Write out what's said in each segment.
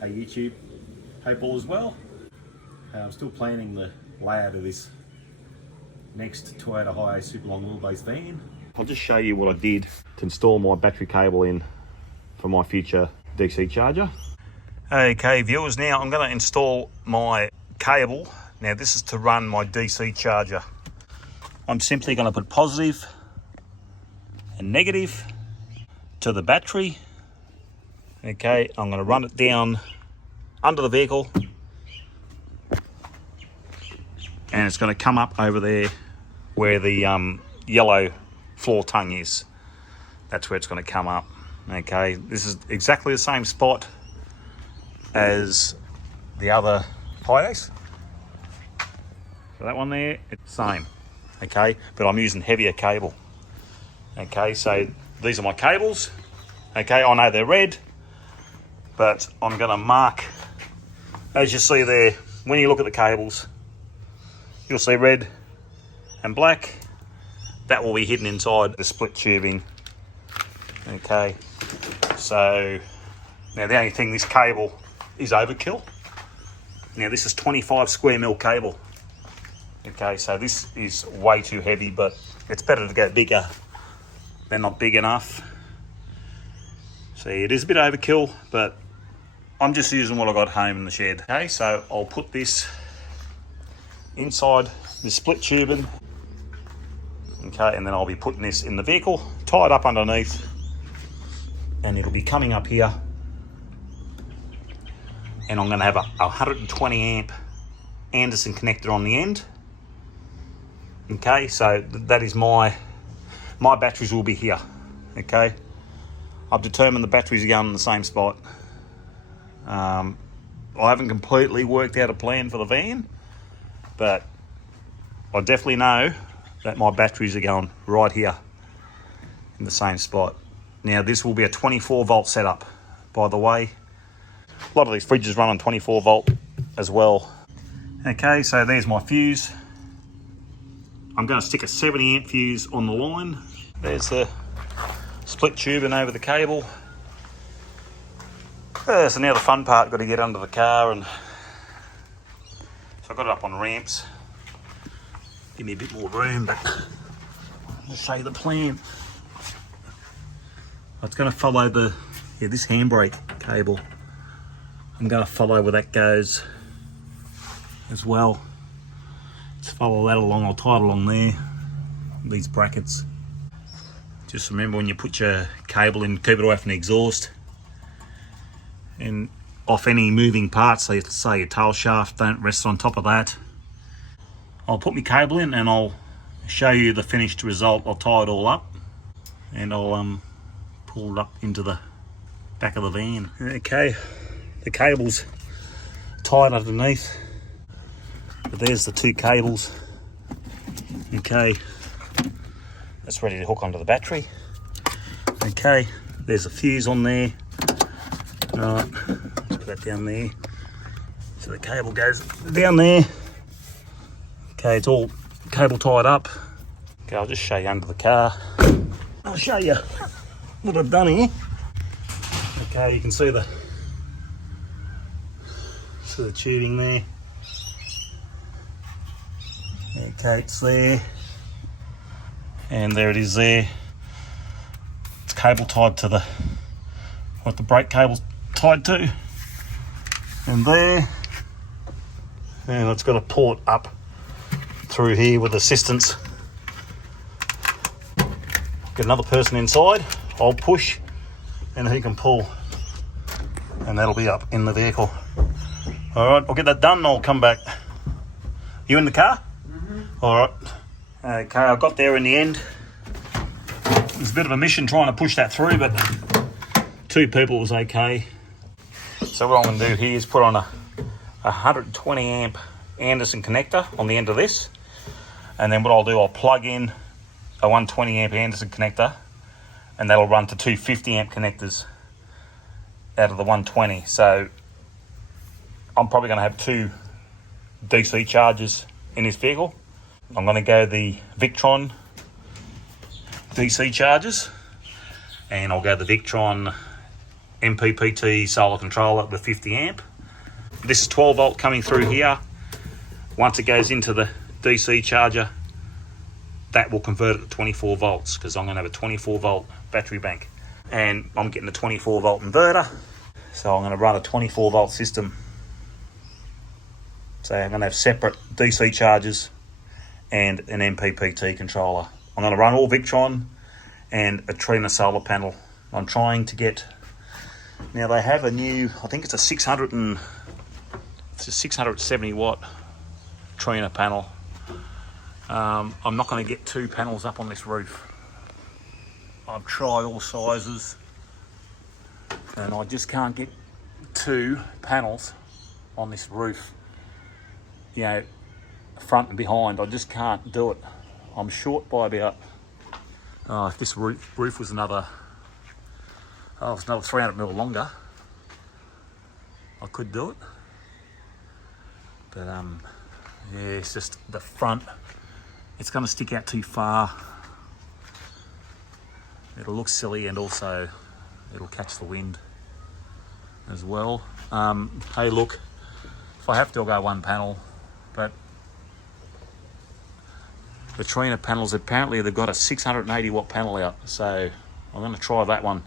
Hey YouTube, hope all is well. I'm still planning the layout of this next Toyota hiace super long wheelbase van. I'll just show you what I did to install my battery cable in for my future DC charger. Okay viewers, now I'm going to install my cable. Now this is to run my DC charger. I'm simply going to put positive and negative to the battery. Okay, I'm going to run it down under the vehicle and it's going to come up over there where the yellow floor tongue is. That's where it's going to come up. Okay, this is exactly the same spot as the other hiace. So that one there, it's the same. Okay, but I'm using heavier cable. Okay, so these are my cables. Okay, I know they're red, but I'm going to mark, as you see there, when you look at the cables, you'll see red and black. That will be hidden inside the split tubing. Okay, so now the only thing, this cable is overkill. Now this is 25 square mil cable. Okay, so this is way too heavy, but it's better to go bigger than not big enough. See, it is a bit overkill, but I'm just using what I got home in the shed. Okay, so I'll put this inside the split tubing. Okay, and then I'll be putting this in the vehicle, tied up underneath, and it'll be coming up here. And I'm going to have a 120 amp Anderson connector on the end. Okay, so that is my batteries will be here. Okay, I've determined the batteries are going in the same spot. I haven't completely worked out a plan for the van, but I definitely know that my batteries are going right here in the same spot. Now this will be a 24 volt setup, by the way. A lot of these fridges run on 24 volt as well. Okay, so there's my fuse. I'm going to stick a 70 amp fuse on the line. There's the split tubing over the cable. So now the fun part, got to get under the car, and so I got it up on ramps. Give me a bit more room, but I'll show you the plan. It's going to follow this handbrake cable. I'm going to follow where that goes as well. Just follow that along. I'll tie it along there, these brackets. Just remember, when you put your cable in, keep it away from the exhaust and off any moving parts. So say your tail shaft, don't rest on top of that. I'll put my cable in and I'll show you the finished result. I'll tie it all up and I'll pull it up into the back of the van. Okay, the cable's tied underneath, but there's the two cables. Okay, that's ready to hook onto the battery. Okay, there's a fuse on there. Alright, let's put that down there. So the cable goes down there. Okay, it's all cable tied up. Okay, I'll just show you under the car. I'll show you what I've done here. Okay, you can see the tubing there. Okay, it's there. And there it is there. It's cable tied to what the brake cable's tied to. And there. And it's got a port up through here with assistance. Get another person inside. I'll push and he can pull. And that'll be up in the vehicle. Alright, I'll get that done and I'll come back. You in the car? Mm-hmm. Alright. Okay, I got there in the end. It was a bit of a mission trying to push that through, but two people was okay. So what I'm going to do here is put on a 120 amp Anderson connector on the end of this. And then what I'll do, I'll plug in a 120 amp Anderson connector and that'll run to two 50 amp connectors out of the 120. So I'm probably going to have two DC chargers in this vehicle. I'm going to go the Victron DC chargers, and I'll go the Victron MPPT solar controller with 50 amp. This is 12 volt coming through here. Once it goes into the DC charger, that will convert it to 24 volts because I'm going to have a 24 volt battery bank. And I'm getting a 24 volt inverter. So I'm going to run a 24 volt system. So I'm going to have separate DC chargers and an MPPT controller. I'm going to run all Victron and a Trina solar panel. I'm trying to get, now they have a new, I think it's a 670 watt Trina panel. I'm not going to get 2 panels up on this roof. I've tried all sizes and I just can't get 2 panels on this roof, you know, front and behind. I just can't do it. I'm short by about, if this roof was another, it's another 300 mil longer, I could do it. But yeah, it's just the front, it's going to stick out too far. It'll look silly and also it'll catch the wind as well. Hey look, if I have to, I'll go 1 panel, but the Trina panels, apparently they've got a 680 watt panel out, so I'm going to try that one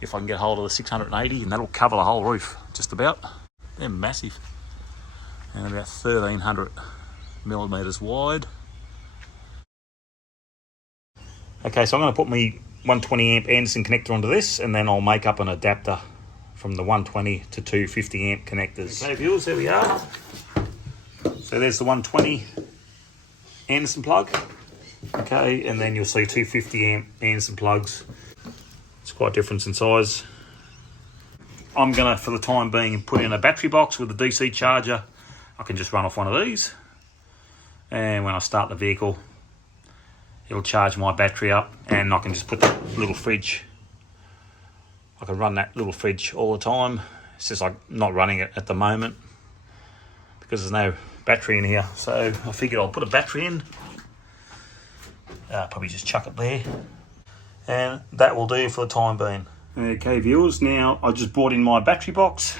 if I can get hold of the 680, and that'll cover the whole roof just about. They're massive and about 1300 millimeters wide. Okay, so I'm going to put my 120 amp Anderson connector onto this, and then I'll make up an adapter from the 120 to 250 amp connectors. Okay viewers, there we are. So there's the 120 Anderson plug. Okay, and then you'll see 250 amp Anderson plugs. It's quite different in size. I'm gonna, for the time being, put in a battery box with a DC charger. I can just run off one of these, and when I start the vehicle, it'll charge my battery up, and I can just put that little fridge. I can run that little fridge all the time. It's just I'm not running it at the moment because there's no battery in here. So I figured I'll put a battery in. Probably just chuck it there, and that will do for the time being. Okay viewers, now I just brought in my battery box.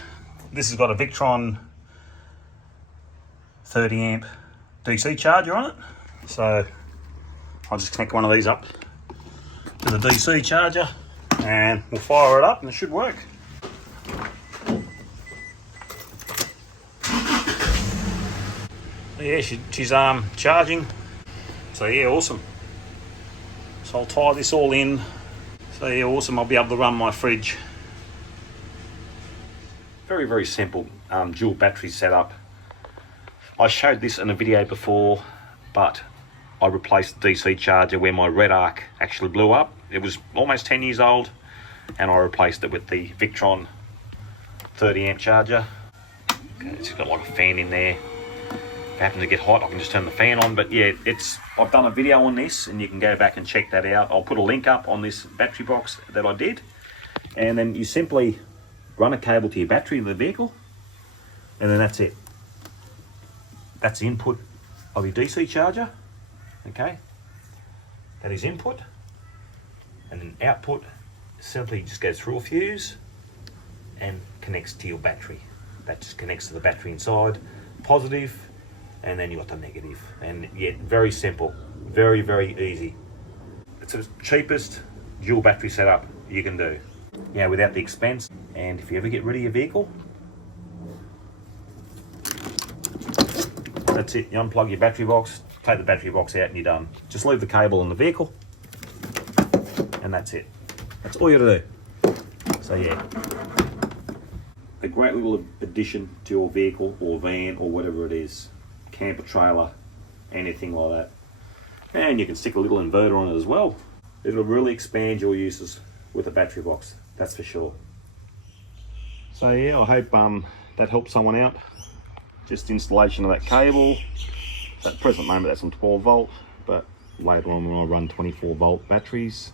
This has got a Victron 30 amp DC charger on it. So I'll just connect one of these up to the DC charger and we'll fire it up and it should work. Yeah, she's charging. So yeah, awesome. So I'll tie this all in. So yeah, awesome. I'll be able to run my fridge. Very, very simple dual battery setup. I showed this in a video before, but I replaced the DC charger where my red arc actually blew up. It was almost 10 years old, and I replaced it with the Victron 30 amp charger. Okay, it's got like a fan in there. If it happens to get hot, I can just turn the fan on. But yeah, I've done a video on this, and you can go back and check that out. I'll put a link up on this battery box that I did, and then you simply run a cable to your battery in the vehicle, and then that's it. That's the input of your DC charger. Okay, that is input, and then output simply just goes through a fuse and connects to your battery. That just connects to the battery inside, positive, and then you got the negative. And yeah, very simple, very, very easy. It's the cheapest dual battery setup you can do, yeah, without the expense. And if you ever get rid of your vehicle, that's it. You unplug your battery box, take the battery box out, and you're done. Just leave the cable in the vehicle, and that's it. That's all you gotta do. So yeah, a great little addition to your vehicle or van or whatever it is, camper trailer, anything like that. And you can stick a little inverter on it as well. It'll really expand your uses with a battery box, that's for sure. So yeah, I hope that helps someone out. Just installation of that cable. At the present moment that's on 12 volt, but later on when I run 24 volt batteries,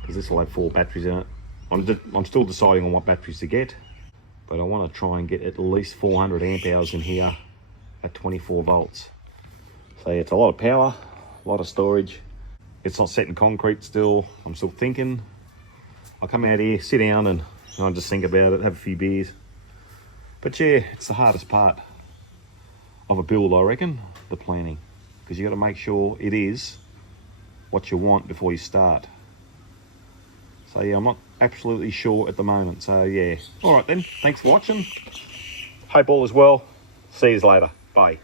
because this will have 4 batteries in it. I'm still deciding on what batteries to get, but I want to try and get at least 400 amp hours in here at 24 volts. So yeah, it's a lot of power, a lot of storage. It's not set in concrete still. I'm still thinking. I come out here, sit down, and I just think about it, have a few beers. But yeah, it's the hardest part of a build, I reckon, the planning, because you got to make sure it is what you want before you start. So yeah, I'm not absolutely sure at the moment. So yeah, all right then, thanks for watching. Hope all is well. See you later. Bye.